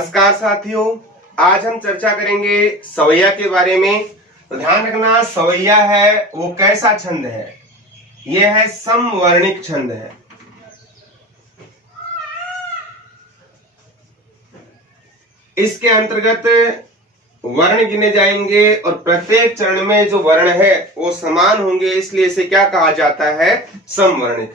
नमस्कार साथियों, आज हम चर्चा करेंगे सवैया के बारे में। तो ध्यान रखना, सवैया है वो कैसा छंद है? यह है समवर्णिक छंद है। इसके अंतर्गत वर्ण गिने जाएंगे और प्रत्येक चरण में जो वर्ण है वो समान होंगे, इसलिए इसे क्या कहा जाता है? समवर्णिक।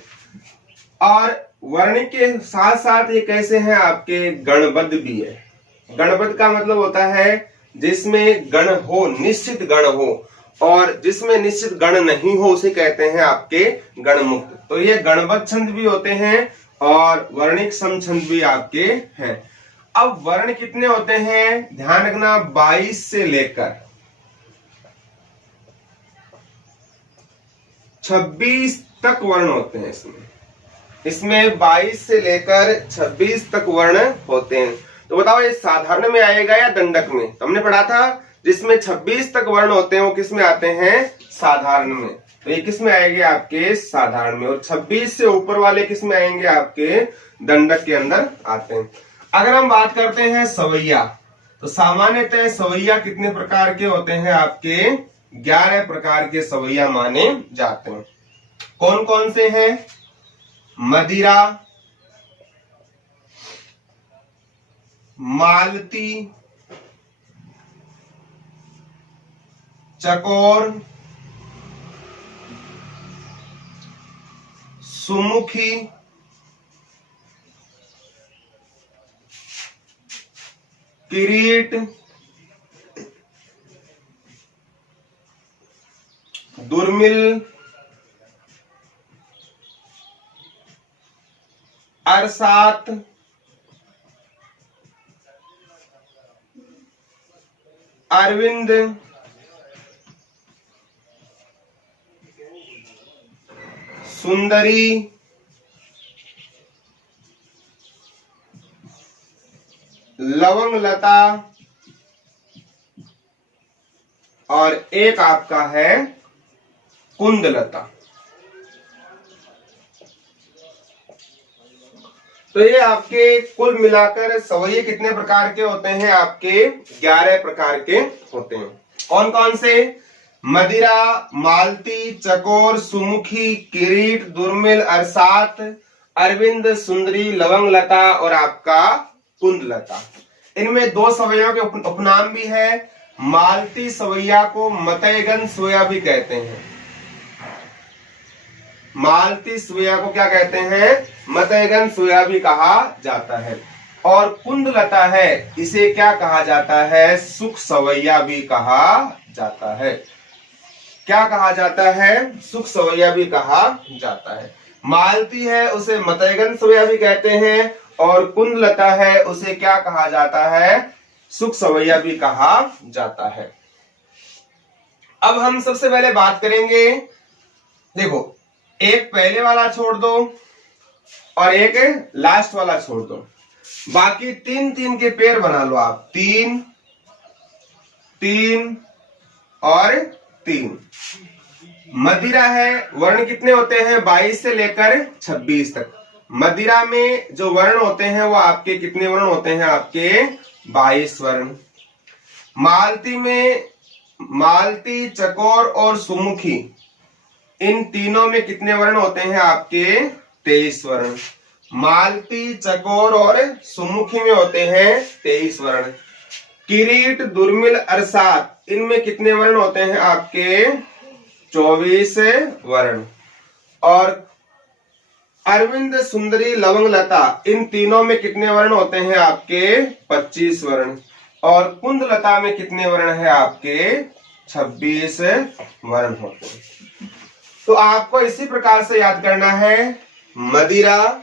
और वर्णिक के साथ साथ ये कैसे हैं आपके गणबद्ध भी है। गणबद्ध का मतलब होता है जिसमें गण हो, निश्चित गण हो, और जिसमें निश्चित गण नहीं हो उसे कहते हैं आपके गणमुक्त। तो ये गणबद्ध छंद भी होते हैं और वर्णिक सम छंद भी आपके हैं। अब वर्ण कितने होते हैं? ध्यान रखना, 22 से लेकर 26 तक वर्ण होते हैं। इसमें 22 से लेकर 26 तक वर्ण होते हैं। तो बताओ ये साधारण में आएगा या दंडक में? तो हमने पढ़ा था जिसमें 26 तक वर्ण होते हैं वो किस में आते हैं? साधारण में। तो ये किस में आएंगे? आपके साधारण में। और 26 से ऊपर वाले किस में आएंगे? आपके दंडक के अंदर आते हैं। अगर हम बात करते हैं सवैया, तो सामान्यतः सवैया कितने प्रकार के होते हैं? आपके 11 प्रकार के सवैया माने जाते हैं। कौन कौन से हैं? मदिरा, मालती, चकोर, सुमुखी, किरीट, दुर्मिल, अरसात, अरविंद, सुंदरी, लवंग लता, और एक आपका है कुंदलता। तो ये आपके कुल मिलाकर सवैये कितने प्रकार के होते हैं? आपके 11 प्रकार के होते हैं। कौन कौन से? मदिरा, मालती, चकोर, सुमुखी, किरीट, दुर्मिल, अरसात, अरविंद, सुंदरी, लवंग लता और आपका कुंदलता। इनमें 2 सवैयों के उपनाम भी है। मालती सवैया को मतयगन सवैया भी कहते हैं। मालती सवैया को क्या कहते हैं? मतयगन सवैया भी कहा जाता है। और कुंदलता है, इसे क्या कहा जाता है? सुख सवैया भी कहा जाता है। क्या कहा जाता है? सुख सवैया भी कहा जाता है। मालती है उसे मतयगन सवैया भी कहते हैं, और कुंदलता है उसे क्या कहा जाता है? सुख सवैया भी कहा जाता है। अब हम सबसे पहले बात करेंगे, देखो एक पहले वाला छोड़ दो और एक लास्ट वाला छोड़ दो, बाकी 3-3 के पेयर बना लो आप। 3 3 और 3। मदिरा है, वर्ण कितने होते हैं? 22 से लेकर 26 तक। मदिरा में जो वर्ण होते हैं वो आपके कितने वर्ण होते हैं? आपके 22 वर्ण। मालती में मालती, चकोर और सुमुखी, इन तीनों में कितने वर्ण होते हैं? आपके 23 वर्ण। मालती, चकोर और सुमुखी में होते हैं 23 वर्ण। किरीट, दुर्मिल, अरसात, इनमें कितने वर्ण होते हैं? आपके 24 वर्ण। और अरविंद, सुंदरी, लवंग लता, इन तीनों में कितने वर्ण होते हैं? आपके 25 वर्ण। और कुंदलता में कितने वर्ण है? आपके 26 वर्ण होते हैं। तो आपको इसी प्रकार से याद करना है। मदिरा,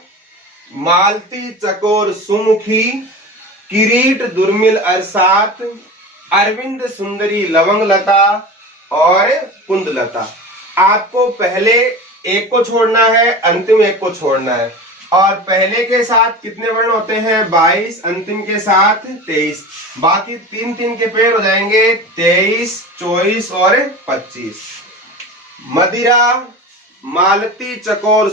मालती, चकोर, सुमुखी, किरीट, दुर्मिल, अरसात, अरविंद, सुंदरी, लवंग लता और कुंदलता। आपको पहले एक को छोड़ना है, अंतिम एक को छोड़ना है। और पहले के साथ कितने वर्ण होते हैं? 22, अंतिम के साथ 23। बाकी 3-3 के पेयर हो जाएंगे 23, 24 और 25। मदिरा, मालती, चकोर,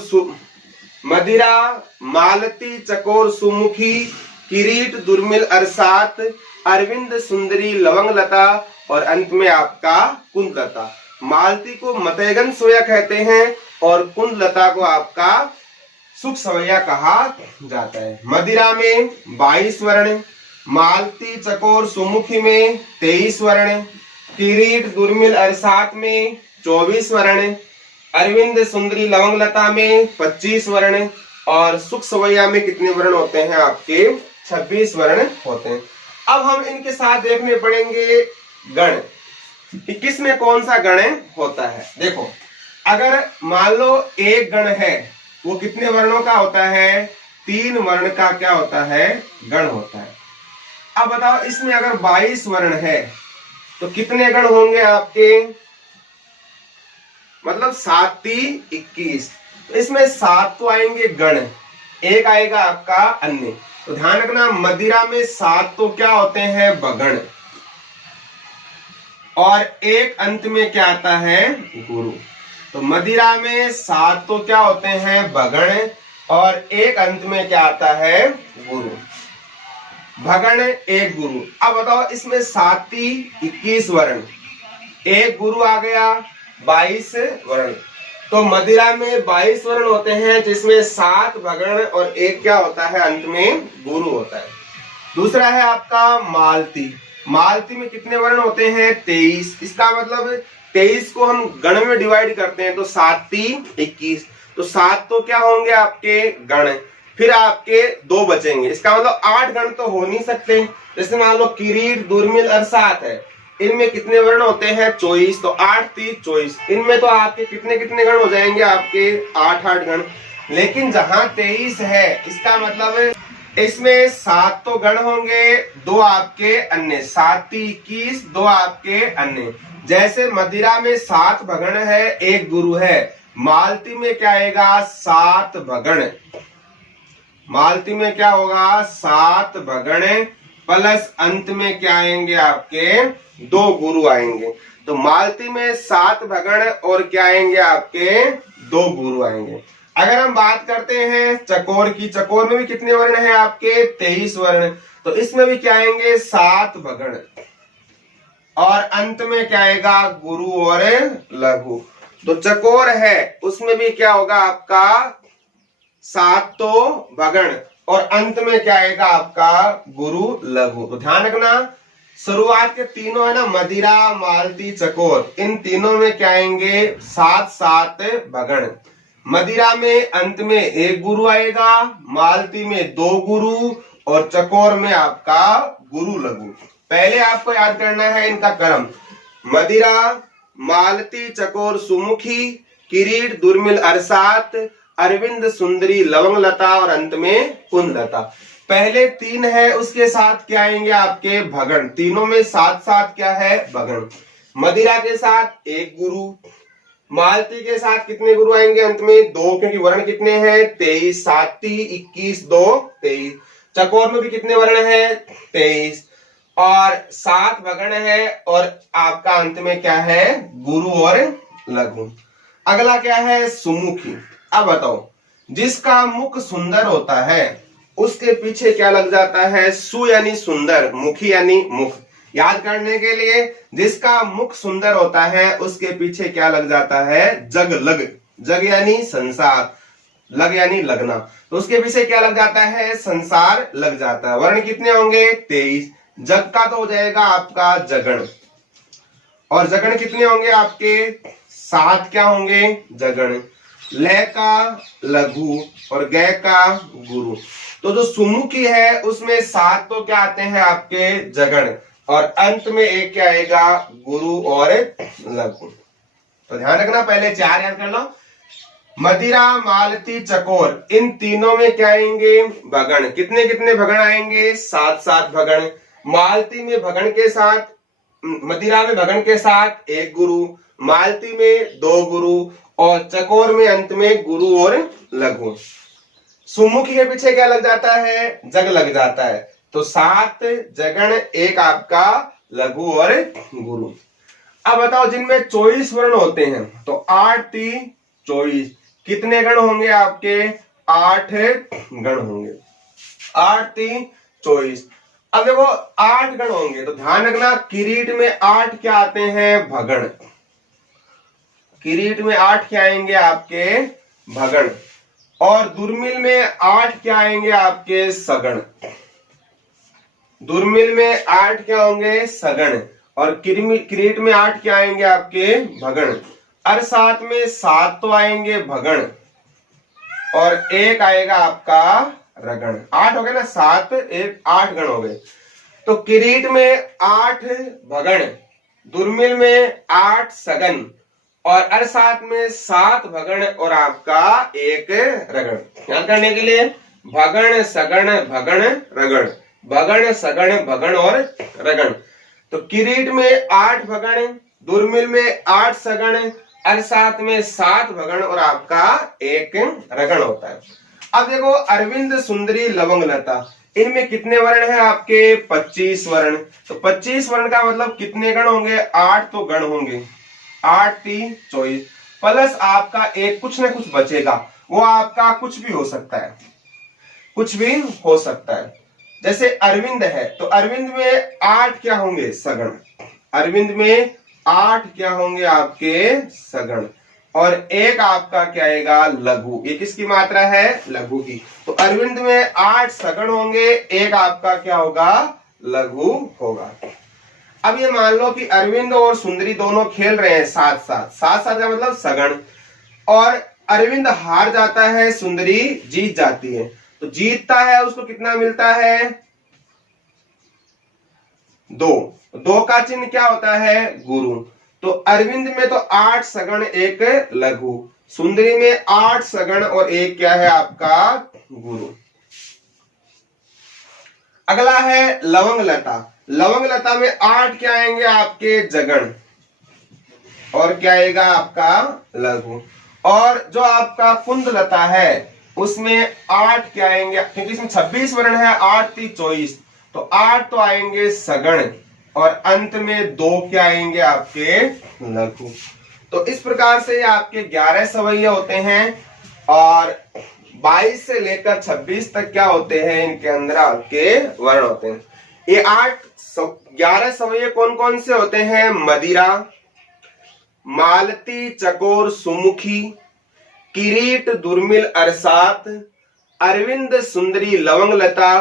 सुमुखी, किरीट, दुर्मिल, अरसात, अरविंद, सुंदरी, लवंग लता और अंत में आपका कुंदलता। मालती को मतयगन सोया कहते हैं और कुंदलता को आपका सुख सवैया कहा जाता है। मदिरा में 22 वर्ण, मालती, चकोर, सुमुखी में 23 वर्ण, किरीट, दुर्मिल, अरसात में 24 वर्ण, अरविंद, सुंदरी, लवंग लता में 25 वर्ण और सुख सवैया में कितने वर्ण होते हैं आपके 26 वर्ण होते हैं। अब हम इनके साथ देखने पड़ेंगे गण कि किस में कौन सा गण होता है। देखो, अगर मान लो एक गण है वो कितने वर्णों का होता है, 3 वर्ण का क्या होता है, गण होता है। अब बताओ इसमें अगर 22 वर्ण है तो कितने गण होंगे आपके, मतलब 7 3 21, तो इसमें 7 तो आएंगे गण, एक आएगा आपका अन्य। तो ध्यान रखना मदिरा में 7 तो क्या होते हैं, बगण, और एक अंत में क्या आता है, गुरु। तो मदिरा में 7 तो क्या होते हैं, बगण, और एक अंत में क्या आता है, गुरु। भगण एक गुरु। अब बताओ इसमें 7 21 वर्ण, एक गुरु आ गया, 22 वर्ण। तो मदिरा में 22 वर्ण होते हैं जिसमें 7 भगण और एक क्या होता है, अंत में गुरु होता है। दूसरा है आपका मालती। मालती में कितने वर्ण होते हैं, 23। इसका मतलब 23 को हम गण में डिवाइड करते हैं तो 7 3 21, तो 7 तो क्या होंगे आपके गण, फिर आपके 2 बचेंगे। इसका मतलब 8 गण तो हो नहीं सकते। जैसे मान लो किरीट, दुर्मिल, अरसात है, इनमें कितने वर्ण होते हैं, 24, तो 8 3 24, इनमें तो आपके कितने कितने गण हो जाएंगे, आपके 8 गण। लेकिन जहां 23 है इसका मतलब इसमें 7 तो गण होंगे, 2 आपके अन्य, 7 21, 2 आपके अन्य। जैसे मदिरा में 7 भगण है, एक गुरु है, मालती में क्या आएगा, 7 भगण। मालती में क्या होगा, 7 भगण प्लस अंत में क्या आएंगे आपके 2 गुरु आएंगे। तो मालती में 7 भगण और क्या आएंगे आपके 2 गुरु आएंगे। अगर हम बात करते हैं चकोर की, चकोर में भी कितने वर्ण हैं आपके 23 वर्ण, तो इसमें भी क्या आएंगे 7 भगण और अंत में क्या आएगा, गुरु और लघु। तो चकोर है उसमें भी क्या होगा आपका 7 तो भगण और अंत में क्या आएगा आपका गुरु लघु। तो ध्यान रखना शुरुआत के तीनों है ना, मदिरा, मालती, चकोर, इन तीनों में क्या आएंगे 7 7 भगण। मदिरा में अंत में एक गुरु आएगा, मालती में 2 गुरु और चकोर में आपका गुरु लघु। पहले आपको याद करना है इनका क्रम, मदिरा, मालती, चकोर, सुमुखी, किरीट, दुर्मिल, अरसात, अरविंद, सुंदरी, लवंग लता और अंत में कुंदलता। पहले 3 है उसके साथ क्या आएंगे आपके भगण, तीनों में 7 7 क्या है भगण। मदिरा के साथ एक गुरु, मालती के साथ कितने गुरु आएंगे अंत में 2, क्योंकि वर्ण कितने हैं 23, 7 21 2 23। चकोर में भी कितने वर्ण है 23 और 7 भगण है और आपका अंत में क्या है गुरु और लघु। अगला क्या है सुमुखी। अब बताओ जिसका मुख सुंदर होता है उसके पीछे क्या लग जाता है, सु यानी सुंदर, मुखी यानी मुख। याद करने के लिए जिसका मुख सुंदर होता है उसके पीछे क्या लग जाता है, जग लग, जग यानी संसार, लग यानी लगना, तो उसके पीछे क्या लग जाता है, संसार लग जाता है। वर्ण कितने होंगे 23, जग का तो हो जाएगा आपका जगण और जगण कितने होंगे आपके 7 क्या होंगे जगण, लय का लघु और गय का गुरु। तो जो सुमुखी है उसमें 7 तो क्या आते हैं आपके जगण और अंत में एक क्या आएगा गुरु और लघु। तो ध्यान रखना पहले 4 याद कर लो, मदिरा, मालती, चकोर, इन तीनों में क्या आएंगे भगण। कितने कितने भगण आएंगे 7 7 भगण। मालती में भगण के साथ, मदिरा में भगण के साथ एक गुरु, मालती में 2 गुरु और चकोर में अंत में गुरु और लघु। सुमुखी के पीछे क्या लग जाता है, जग लग जाता है, तो 7 जगण एक आपका लघु और गुरु। अब बताओ जिनमें 24 वर्ण होते हैं तो 8 3 24, कितने गण होंगे आपके 8 गण होंगे। 8 3 24। अब देखो 8 गण होंगे तो ध्यान रखना किरीट में 8 क्या आते हैं, भगण। किरीट में 8 क्या आएंगे आपके, भगण। और दुर्मिल में 8 क्या आएंगे आपके, सगण। दुर्मिल में 8 क्या होंगे, सगण। और किरीट में 8 क्या आएंगे आपके, भगण। अरसात में 7 तो आएंगे भगण और 1 आएगा आपका रगण। 8 हो गए ना, 7 1 8 गण हो गए। तो किरीट में 8 भगण, दुर्मिल में 8 सगन और अरसात में 7 भगण और आपका 1 रगण। ध्यान करने के लिए भगण सगण भगण रगण, भगण सगण भगण और रगण। तो किरीट में 8 भगण, दुर्मिल में 8 सगण, अरसात में 7 भगण और आपका 1 रगण होता है। अब देखो अरविंद सुंदरी लवंग लता, इनमें कितने वर्ण हैं आपके, 25 वर्ण। तो 25 वर्ण का मतलब कितने गण होंगे, 8 तो गण होंगे। 8 3 24 प्लस आपका एक कुछ ना कुछ बचेगा, वो आपका कुछ भी हो सकता है, कुछ भी हो सकता है। जैसे अरविंद है तो अरविंद में 8 क्या होंगे, सगण। अरविंद में 8 क्या होंगे आपके, सगण। और 1 आपका क्या आएगा, लघु। ये किसकी मात्रा है, लघु की। तो अरविंद में 8 सगण होंगे, 1 आपका क्या होगा, लघु होगा। अब ये मान लो कि अरविंद और सुंदरी दोनों खेल रहे हैं साथ साथ, साथ साथ का मतलब सगण। और अरविंद हार जाता है, सुंदरी जीत जाती है। तो जीतता है उसको कितना मिलता है, 2। 2 का चिन्ह क्या होता है, गुरु। तो अरविंद में तो 8 सगण 1 लघु, सुंदरी में 8 सगण और 1 क्या है आपका, गुरु। अगला है लवंग लता। लवंग लता में 8 क्या आएंगे आपके, जगण और क्या आएगा आपका, लघु। और जो आपका कुंद लता है उसमें 8 क्या आएंगे, क्योंकि इसमें 26 वर्ण है, 8 3 24 तो 8 तो आएंगे सगण और अंत में 2 क्या आएंगे आपके, लघु। तो इस प्रकार से आपके 11 सवैये होते हैं और 22 से लेकर 26 तक क्या होते हैं, इनके अंदर आपके वर्ण होते हैं। ये 11 सवैये कौन कौन से होते हैं, मदिरा, मालती चकोर सुमुखी, किरीट दुर्मिल अरसात, अरविंद सुंदरी लवंग लता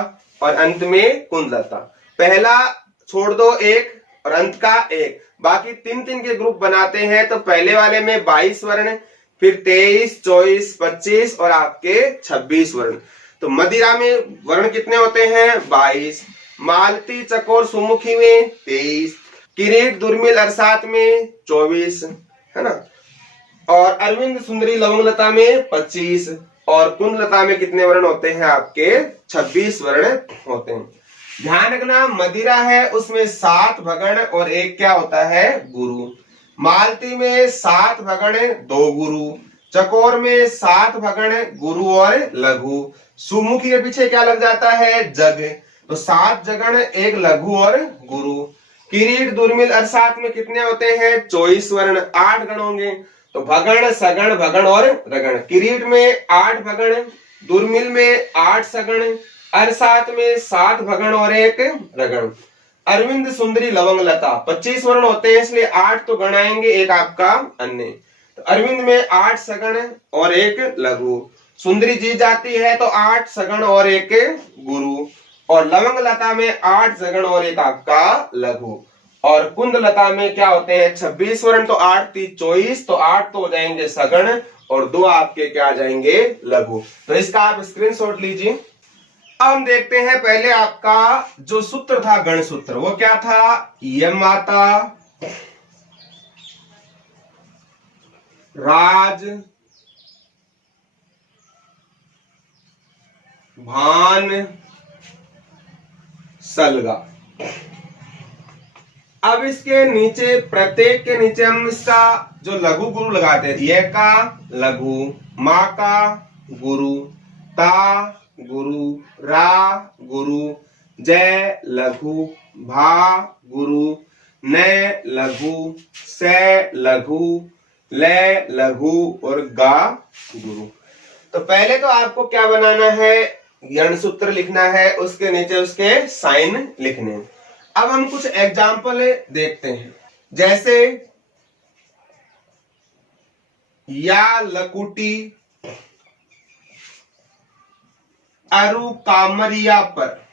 और अंत में कुंदलता। पहला छोड़ दो 1 और अंत का 1, बाकी 3 के ग्रुप बनाते हैं। तो पहले वाले में 22 वर्ण, फिर 23 24 25 और आपके 26 वर्ण। तो मदिरा में वर्ण कितने होते हैं, 22, मालती चकोर सुमुखी में 23, किरीट दुर्मिल अरसात में 24 है ना, और अरविंद सुंदरी लवंग लता में 25 और कुंद लता में कितने वर्ण होते हैं आपके, 26 वर्ण होते हैं। ध्यान रखना मदिरा है उसमें 7 भगण और 1 क्या होता है, गुरु। मालती में 7 भगण 2 गुरु, चकोर में 7 भगण गुरु और लघु, सुमुखी के पीछे क्या लग जाता है, जग। तो 7 जगण 1 लघु और गुरु। किरीट दुर्मिल अरसात में कितने होते हैं, 24 वर्ण, 8 गण होंगे। तो भगण सगण भगण और रगण। किरीट में 8 भगण, दुर्मिल में 8 सगण, अरसात में 7 भगण और 1 रगण। अरविंद सुंदरी लवंग लता 25 वर्ण होते हैं इसलिए 8 तो गण आएंगे, 1 आपका अन्य। तो अरविंद में 8 सगण और 1 लघु, सुंदरी जीत जाती है तो 8 सगण और 1 गुरु, और लवंग लता में 8 सगण और 1 आपका लघु, और कुंद लता में क्या होते हैं 26 वर्ण। तो 8 3 24 तो 8 तो हो जाएंगे सगण और 2 आपके क्या आ जाएंगे, लघु। तो इसका आप स्क्रीनशॉट लीजिए। अब हम देखते हैं पहले आपका जो सूत्र था गण सूत्र, वो क्या था, यम माता राज भान सलगा। अब इसके नीचे प्रत्येक के नीचे हम इसका जो लघु गुरु लगाते हैं, ये का लघु, माँ का गुरु, ता गुरु, रा गुरु, जय लघु, भा गुरु, न लघु, से लघु, ले लघु और गा गुरु। तो पहले तो आपको क्या बनाना है, यण सूत्र लिखना है, उसके नीचे उसके साइन लिखने हैं। अब हम कुछ एग्जाम्पल देखते हैं, जैसे या लकुटी अरु कामरिया पर,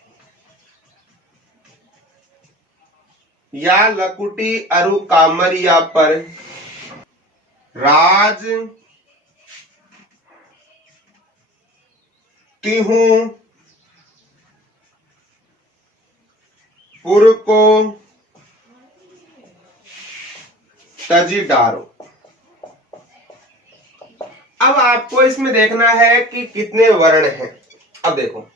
या लकुटी अरु कामरिया पर राज तिहु पुर को तजी डारो। अब आपको इसमें देखना है कि कितने वर्ण हैं। अब देखो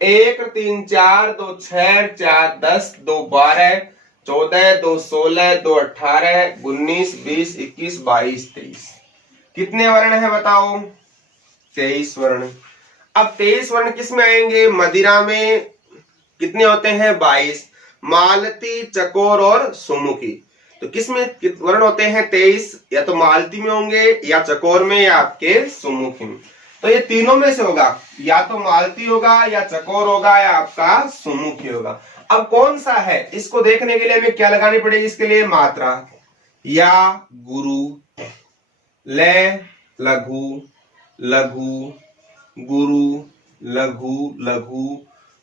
1 3 4 2 6 4 10 2 12 14 2 16 2 18 19 20 21 22 23, कितने वर्ण है बताओ? 23 वर्ण। अब 23 वर्ण किस में आएंगे? मदिरा में कितने होते हैं? 22। मालती, चकोर और सुमुखी, तो किस में वर्ण होते हैं? 23। या तो मालती में होंगे, या चकोर में, या आपके सुमुखी में। तो ये तीनों में से होगा, या तो मालती होगा, या चकोर होगा, या आपका सुमुखी होगा। अब कौन सा है, इसको देखने के लिए हमें क्या लगानी पड़ेगी? इसके लिए मात्रा। या गुरु, ले लघु, लघु गुरु, लघु लघु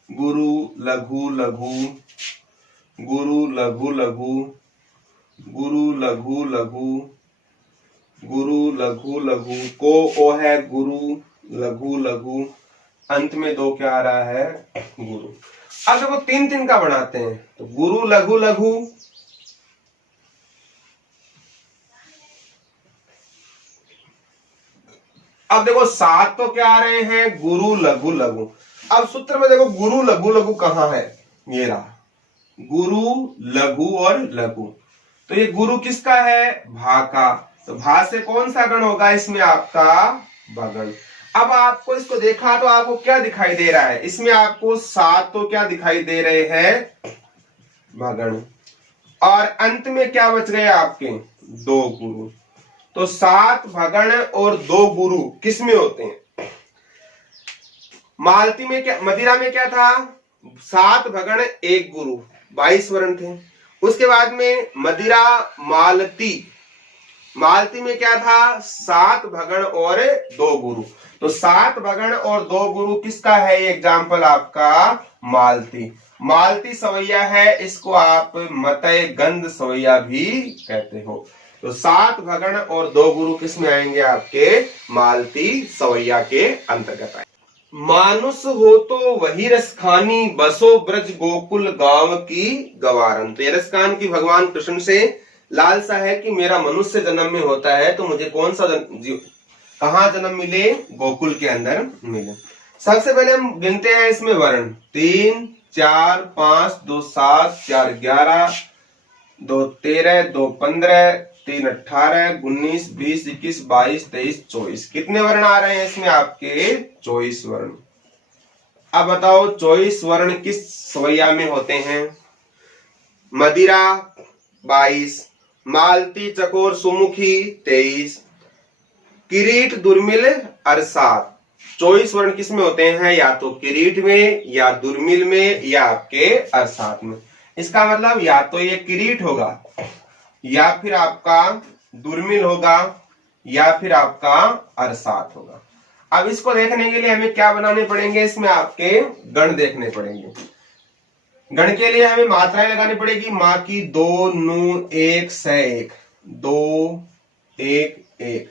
गुरु, लघु लघु गुरु, लघु लघु गुरु, लघु लघु गुरु, लघु लघु। को ओ है गुरु, लघु लघु, अंत में 2 क्या आ रहा है? गुरु। अब देखो 3 3 का बनाते हैं, तो गुरु, लघु लघु, अब देखो 7 तो क्या आ रहे हैं? गुरु, लघु लघु। अब सूत्र में देखो गुरु, लघु लघु कहां है? ये रहा, गुरु, लघु और लघु। तो ये गुरु किसका है? भा का। तो भा से कौन सा गण होगा इसमें? आपका भगण। अब आपको इसको देखा तो आपको क्या दिखाई दे रहा है? इसमें आपको 7 तो क्या दिखाई दे रहे हैं? भगण। और अंत में क्या बच गए आपके? 2 गुरु। तो 7 भगण और 2 गुरु किस में होते हैं? मालती में क्या, मदिरा में क्या था? 7 भगण 1 गुरु, 22 वर्ण थे। उसके बाद में मदिरा, मालती, मालती में क्या था? 7 भगण और 2 गुरु। तो 7 भगण और 2 गुरु किसका है? एग्जाम्पल आपका मालती। मालती सवैया है, इसको आप मतय गंध सवैया भी कहते हो। तो 7 भगण और 2 गुरु किस में आएंगे? आपके मालती सवैया के अंतर्गत आए। मानुष हो तो वही रसखानी, बसो ब्रज गोकुल गांव की गवारन। तो ये रसखान की भगवान कृष्ण से लालसा है कि मेरा मनुष्य जन्म में होता है तो मुझे कौन सा कहां जन्म मिले? गोकुल के अंदर मिले। सबसे पहले हम गिनते हैं इसमें वर्ण। 3 4 5 2 7 4 11 2 13 2 15 3 18 19 20 21 22 23 24, कितने वर्ण आ रहे हैं इसमें? आपके 24 वर्ण। अब बताओ 24 वर्ण किस सवैया में होते हैं? मदिरा 22, मालती, चकोर, सुमुखी 23, किरीट, दुर्मिल, अरसात। 24 वर्ण किस में होते हैं? या तो किरीट में, या दुर्मिल में, या आपके अरसात में। इसका मतलब या तो ये किरीट होगा, या फिर आपका दुर्मिल होगा, या फिर आपका अरसात होगा। अब इसको देखने के लिए हमें क्या बनाने पड़ेंगे? इसमें आपके गण देखने पड़ेंगे। गण के लिए हमें मात्राएं लगानी पड़ेगी। माँ की 2 9 1 6 1, 2 1 1,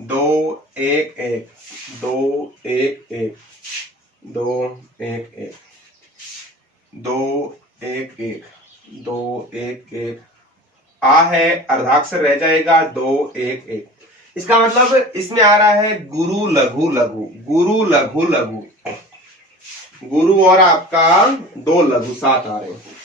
2 1 1, 2 1 1, 2 1 1, 2 1 1, 2 1 1। आ है अर्धाक्षर रह जाएगा 2 1 1। इसका मतलब इसमें आ रहा है गुरु, लघु लघु, गुरु, लघु लघु, गुरु और आपका 2 लघु 7 आ रहे हैं।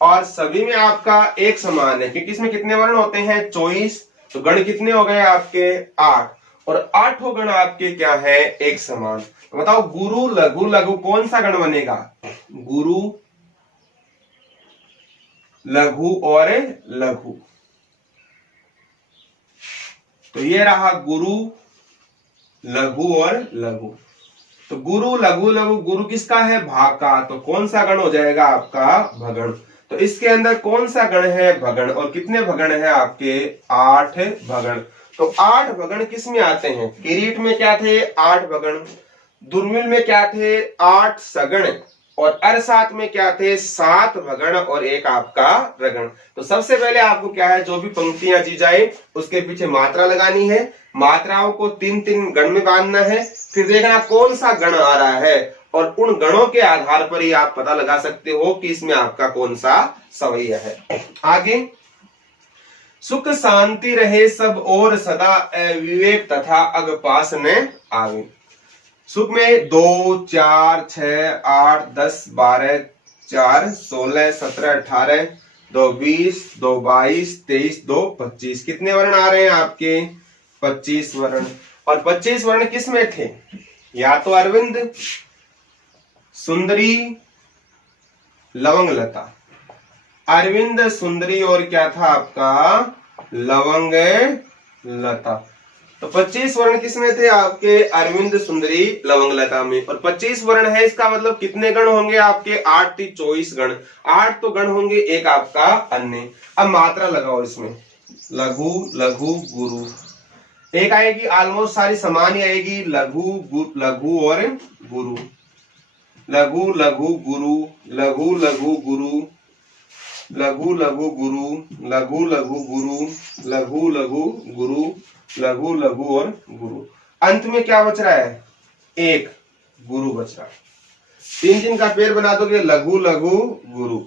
और सभी में आपका एक समान है, क्योंकि इसमें कितने वर्ण होते हैं? 24। तो गण कितने हो गए आपके? 8। और 8 गण आपके क्या है? एक समान। तो बताओ गुरु, लघु लघु कौन सा गण बनेगा? गुरु, लघु और लघु। तो ये रहा गुरु, लघु और लघु। तो गुरु लघु लघु गुरु किसका है? भाग का। तो कौन सा गण हो जाएगा आपका? भगण। तो इसके अंदर कौन सा गण है? भगण। और कितने भगण है आपके? 8 भगण। तो 8 भगण किस में आते हैं? किरीट में क्या थे? 8 भगण। दुर्मिल में क्या थे? 8 सगण। और अरसात में क्या थे? 7 भगण और एक आपका रगण। तो सबसे पहले आपको क्या है, जो भी पंक्तियां दी जाए उसके पीछे मात्रा लगानी है, मात्राओं को 3-3 गण में बांधना है, फिर देखना कौन सा गण आ रहा है और उन गणों के आधार पर ही आप पता लगा सकते हो कि इसमें आपका कौन सा सवैया है। आगे, सुख शांति रहे सब और सदा अविवेक तथा अगपास न आवे। सुख में 2, 4, 6, 8, 10, 12, 4, 16, 17, 18, 2, 20, 2, 22, 23, 2, 25। कितने वर्ण आ रहे हैं आपके? 25 वर्ण। और 25 वर्ण किस में थे? या तो अरविंद, सुंदरी, लवंग लता। अरविंद, सुंदरी और क्या था आपका? लवंग लता। तो 25 वर्ण किस में थे आपके? अरविंद, सुंदरी, लवंग लता में। और 25 वर्ण है, इसका मतलब कितने गण होंगे आपके? 8 × 24 गण। 8 तो गण होंगे, एक आपका अन्य। अब मात्रा लगाओ इसमें। लघु लघु गुरु, एक आएगी ऑलमोस्ट सारी समान ही आएगी। लघु और गुरु, लघु लघु गुरु, लघु लघु गुरु, लघु लघु गुरु, लघु लघु गुरु, लघु लघु गुरु, लघु लघु और गुरु। अंत में क्या बच रहा है? एक गुरु बच रहा है। 3 का पेड़ बना दोगे, लघु लघु गुरु।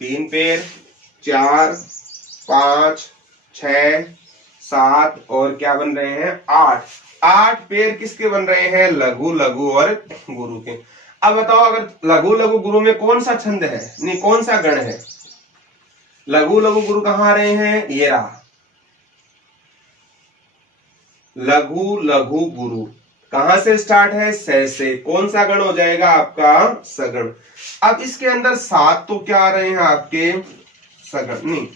3 पेड़, 4, 5, 6, 7 और क्या बन रहे हैं? 8। 8 पेड़ किसके बन रहे हैं? लघु लघु और गुरु के। अब बताओ, अगर लघु लघु गुरु में कौन सा छंद है, नहीं कौन सा गण है? लघु लघु गुरु कहाँ आ रहे हैं? ये रहा, लघु लघु गुरु। कहां से स्टार्ट है? से। कौन सा गण हो जाएगा आपका? सगण। अब इसके अंदर 7 तो क्या आ रहे हैं आपके? सगण। नहीं,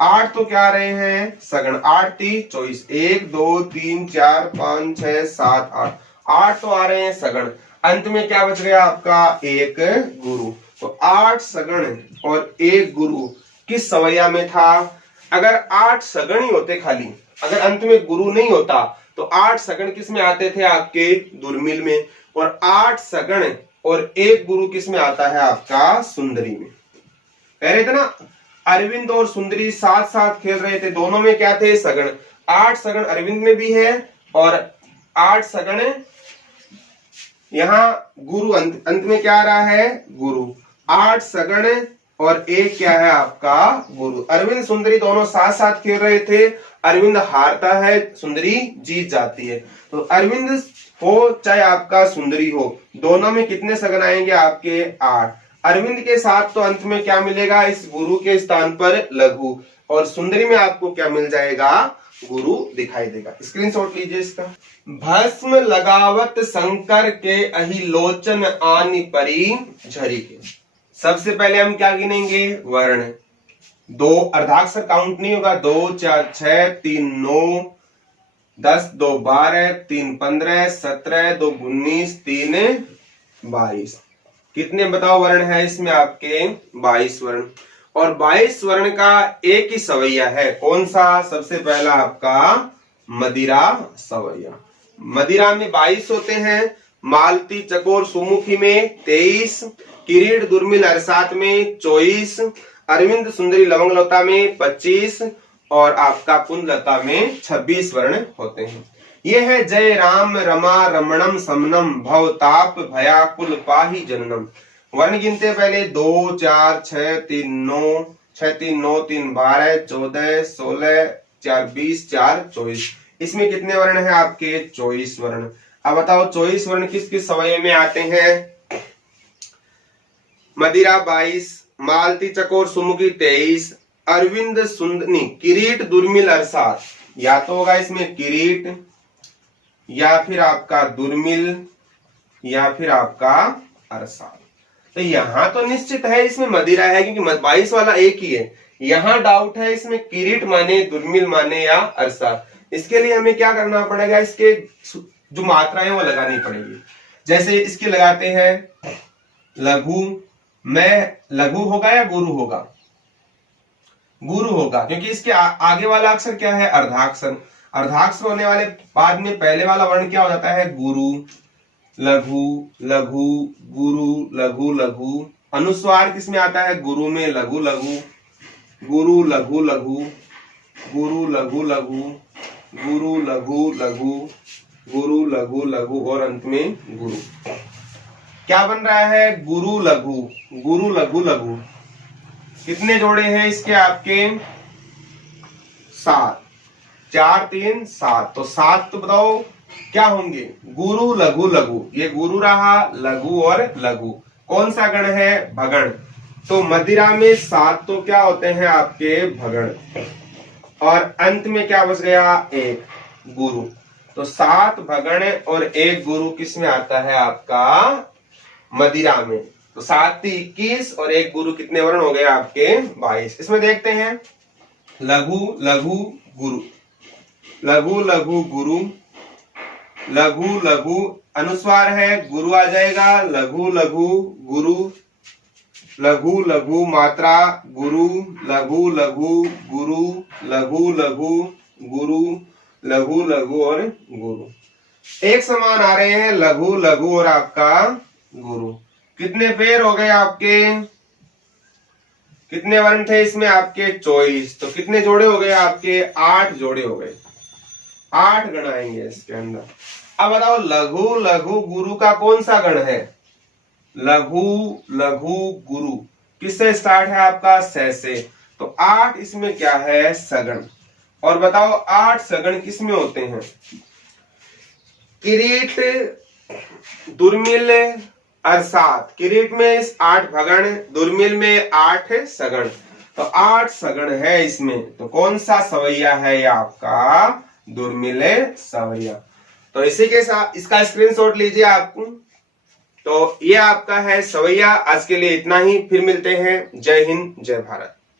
8 तो क्या आ रहे हैं? सगण। 8 × 3 = 24। 1, 2, 3, 4, 5, 6, 7, 8। 8 तो आ रहे हैं सगण। अंत में क्या बच गया आपका? एक गुरु। तो 8 सगण और एक गुरु किस सवैया में था? अगर 8 सगण ही होते खाली, अगर अंत में गुरु नहीं होता, तो 8 सगण किस में आते थे आपके? दुर्मिल में। और 8 सगण और एक गुरु किस में आता है आपका? सुंदरी में। कह रहे थे ना, अरविंद और सुंदरी साथ साथ खेल रहे थे, दोनों में क्या थे? सगण। 8 सगण अरविंद में भी है और 8 सगण यहाँ गुरु। अंत में क्या आ रहा है? गुरु। 8 सगण और एक क्या है आपका? गुरु। अरविंद सुंदरी दोनों साथ साथ खेल रहे थे, अरविंद हारता है, सुंदरी जीत जाती है। तो अरविंद हो चाहे आपका सुंदरी हो, दोनों में कितने सगन आएंगे आपके? 8। अरविंद के साथ तो अंत में क्या मिलेगा? इस गुरु के स्थान पर लघु, और सुंदरी में आपको क्या मिल जाएगा? गुरु दिखाई देगा। स्क्रीनशॉट लीजिए इसका। भस्म लगावत शंकर के अहि लोचन आनि परी झरी के। सबसे पहले हम क्या गिनेंगे? वर्ण। 2 अर्धाक्षर काउंट नहीं होगा। 2, 4, 6, 3, 9, 10, 2, 12, 3, 15, 17, 2, 19, 3, 22। कितने बताओ वर्ण है इसमें आपके? 22 वर्ण। और 22 वर्ण का एक ही सवैया है। कौन सा? सबसे पहला आपका मदिरा सवैया। मदिरा में 22 होते हैं, मालती चकोर सुमुखी में 23, किरीट दुर्मिल अरसात में 24, अरविंद सुंदरी लवंग लता में 25 और आपका पुंजलता में 26 वर्ण होते हैं। ये है जय राम रमा रमणम समनम भवताप भयाकुल पाहि जननम। वर्ण गिनते पहले 2, 4, 6, 3, 9, 6, 3, 9, 3, 12, 14, 16, 4, 20, 4, 24। इसमें कितने वर्ण हैं आपके? 24 वर्ण। अब बताओ 24 वर्ण किस किस सवैये में आते हैं? मदिरा 22, मालती चकोर सुमुखी 23, अरविंद सुंदनी किरीट दुर्मिल अरसात। या तो होगा इसमें किरीट, या फिर आपका दुर्मिल, या फिर आपका अरसात। तो यहां तो निश्चित है इसमें मदिरा है, क्योंकि 22 वाला एक ही है। यहां डाउट है इसमें किरीट माने, दुर्मिल माने या अरसात। इसके लिए हमें क्या करना पड़ेगा? इसके जो मात्राएं वो लगानी पड़ेगी। जैसे इसकी लगाते हैं लघु में, लघु होगा या गुरु होगा? गुरु होगा, क्योंकि इसके आगे वाला अक्षर क्या है? अर्धाक्षर। अर्धाक्षर होने वाले बाद में पहले वाला वर्ण क्या हो जाता है? गुरु। लघु लघु गुरु लघु लघु। अनुस्वार किस में आता है? गुरु में। लघु लघु गुरु लघु लघु गुरु लघु लघु गुरु लघु लघु गुरु लघु लघु और अंत में गुरु। क्या बन रहा है? गुरु लघु। गुरु लघु लघु। कितने जोड़े हैं इसके आपके? 7। 4 3 7, तो 7 तो बताओ क्या होंगे? गुरु लघु लघु। ये गुरु रहा, लघु और लघु। कौन सा गण है? भगण। तो मदिरा में 7 तो क्या होते हैं आपके? भगण। और अंत में क्या बच गया? 1 गुरु। तो 7 भगण और 1 गुरु किस में आता है आपका? मदिरा में। तो 7 21 और 1 गुरु कितने वर्ण हो गए आपके? 22। इसमें देखते हैं लघु लघु गुरु, लघु लघु गुरु, लघु लघु अनुस्वार है, गुरु आ जाएगा। लघु लघु गुरु, लघु लघु मात्रा गुरु, लघु लघु गुरु, लघु लघु गुरु, लघु लघु और गुरु। एक समान आ रहे हैं लघु लघु और आपका गुरु। कितने पेयर हो गए आपके? कितने वर्ण थे इसमें आपके? 24। तो कितने जोड़े हो गए आपके? 8 जोड़े हो गए। 8 गण आएंगे इसके अंदर। अब बताओ लघु लघु गुरु का कौन सा गण है? लघु लघु गुरु किससे स्टार्ट है आपका? स से। तो 8 इसमें क्या है? सगण। और बताओ 8 सगण किस में होते हैं? किरीट, दुर्मिल, अरसात। किरीट में 8 भगण, दुर्मिल में 8 सगण। तो 8 सगण है इसमें। तो कौन सा सवैया है ये आपका? दुर्मिल सवैया। तो इसी के साथ इसका स्क्रीनशॉट लीजिए आपको। तो ये आपका है सवैया। आज के लिए इतना ही, फिर मिलते हैं। जय हिंद, जय भारत।